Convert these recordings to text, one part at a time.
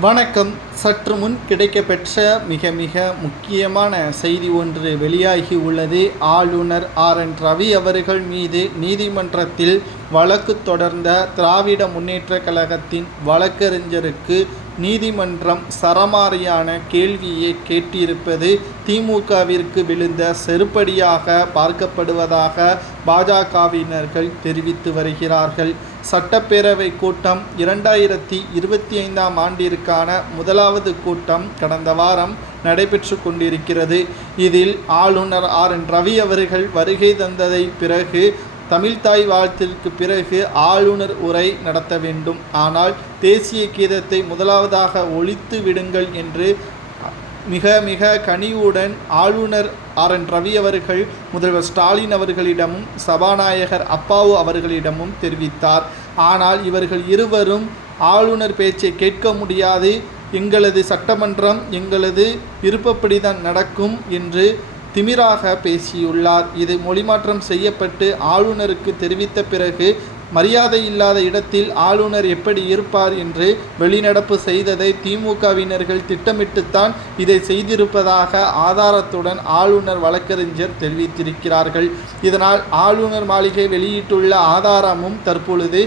வணக்கம். சற்று முன் கிடைக்கப்பெற்ற மிக மிக முக்கியமான செய்தி ஒன்று வெளியாகி உள்ளது. ஆளுநர் ஆர். என். ரவி அவர்கள் மீது நீதிமன்றத்தில் வழக்கு தொடர்ந்த திராவிட முன்னேற்ற கழகத்தின் வழக்கறிஞருக்கு நீதிமன்றம் சரமாரியான கேள்வியை கேட்டிருப்பது திமுகவிற்கு விழுந்த செருப்படியாக பார்க்கப்படுவதாக பாஜகவினர்கள் தெரிவித்து வருகிறார்கள். சட்டப்பேரவை கூட்டம் இரண்டாயிரத்தி இருபத்தி ஐந்தாம் ஆண்டிற்கான முதலாவது கூட்டம் கடந்த வாரம் நடைபெற்று கொண்டிருக்கிறது. இதில் ஆளுநர் ஆர். என். ரவி அவர்கள் வருகை தந்ததை பிறகு தமிழ்தாய் வாழ்த்திற்கு பிறகு ஆளுநர் உரை நடத்த வேண்டும். ஆனால் தேசிய கீதத்தை முதலாவதாக ஒழித்து விடுங்கள் என்று மிக மிக கனிவுடன் ஆளுநர் ஆர். என். ரவி அவர்கள் முதல்வர் ஸ்டாலின் அவர்களிடமும் சபாநாயகர் அப்பாவு அவர்களிடமும் தெரிவித்தார். ஆனால் இவர்கள் இருவரும் ஆளுநர் பேச்சை கேட்க முடியாது. எங்களது சட்டமன்றம் எங்களது விருப்பப்படிதான் நடக்கும் என்று திமிராக பேசியுள்ளார். இது மொழிமாற்றம் செய்யப்பட்டு ஆளுநருக்கு தெரிவித்த பிறகு மரியாதை இல்லாத இடத்தில் ஆளுநர் எப்படி இருப்பார் என்று வெளிநடப்பு செய்ததை திமுகவினர்கள் திட்டமிட்டுத்தான் இதை செய்திருப்பதாக ஆதாரத்துடன் ஆளுநர் வழக்கறிஞர் தெரிவித்திருக்கிறார்கள். இதனால் ஆளுநர் மாளிகை வெளியிட்டுள்ள ஆதாரமும் தற்பொழுது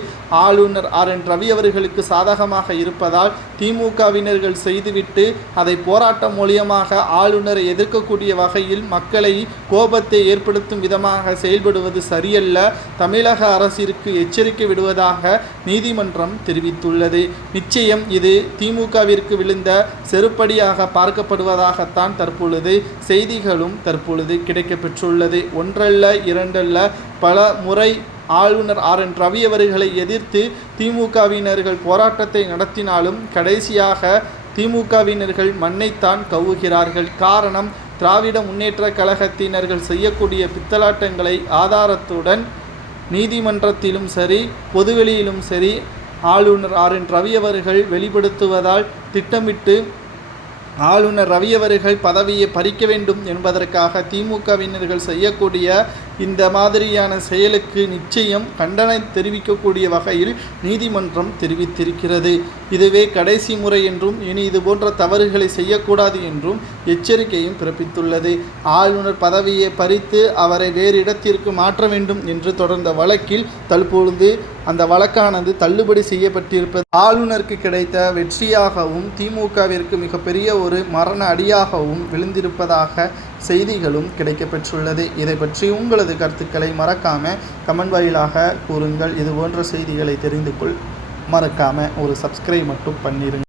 ஆளுநர் ஆர். என். ரவி அவர்களுக்கு சாதகமாக இருப்பதால் திமுகவினர்கள் செய்துவிட்டு அதை போராட்டம் மூலியமாக ஆளுநரை எதிர்க்கக்கூடிய வகையில் மக்களை கோபத்தை ஏற்படுத்தும் விதமாக செயல்படுவது சரியல்ல. தமிழக அரசிற்கு எச்சரிக்கை விடுவதாக நீதிமன்றம் தெரிவித்துள்ளது. நிச்சயம் இது திமுகவிற்கு விழுந்த செருப்படியாக பார்க்கப்படுவதாகத்தான் தற்பொழுது செய்திகளும் தற்பொழுது கிடைக்கப்பெற்றுள்ளது. ஒன்றல்ல இரண்டல்ல பல முறை ஆளுநர் ஆர். என். ரவி அவர்களை எதிர்த்து திமுகவினர்கள் போராட்டத்தை நடத்தினாலும் கடைசியாக திமுகவினர்கள் மண்ணைத்தான் கவுகிறார்கள் காரணம் திராவிட முன்னேற்ற கழகத்தினர்கள் செய்யக்கூடிய பித்தலாட்டங்களை ஆதாரத்துடன் நீதிமன்றத்திலும் சரி பொதுவெளியிலும் சரி ஆளுநர் ஆர். என். ரவி அவர்கள் வெளிப்படுத்துவதால் திட்டமிட்டு ஆளுநர் ரவி அவர்கள் பதவியை பறிக்க வேண்டும் என்பதற்காக திமுகவினர்கள் செய்யக்கூடிய இந்த மாதிரியான செயலுக்கு நிச்சயம் கண்டனை தெரிவிக்கக்கூடிய வகையில் நீதிமன்றம் தெரிவித்திருக்கிறது. இதுவே கடைசி முறை என்றும் இனி இது போன்ற தவறுகளை செய்யக்கூடாது என்றும் எச்சரிக்கையும் பிறப்பித்துள்ளது. ஆளுநர் பதவியை பறித்து அவரை வேறு இடத்திற்கு மாற்ற வேண்டும் என்று தொடர்ந்த வழக்கில் தற்பொழுது அந்த வழக்கானது தள்ளுபடி செய்யப்பட்டிருப்பது ஆளுநருக்கு கிடைத்த வெற்றியாகவும் திமுகவிற்கு மிகப்பெரிய ஒரு மரண அடியாகவும் விழுந்திருப்பதாக செய்திகளும் கிடைக்கப்பெற்றுள்ளது. இதை பற்றி உங்களது கருத்துக்களை மறக்காம கமெண்ட் வாயிலாக கூறுங்கள். இது போன்ற செய்திகளை தெரிந்து கொள். மறக்காம ஒரு சப்ஸ்கிரைப் மட்டும் பண்ணிடுங்க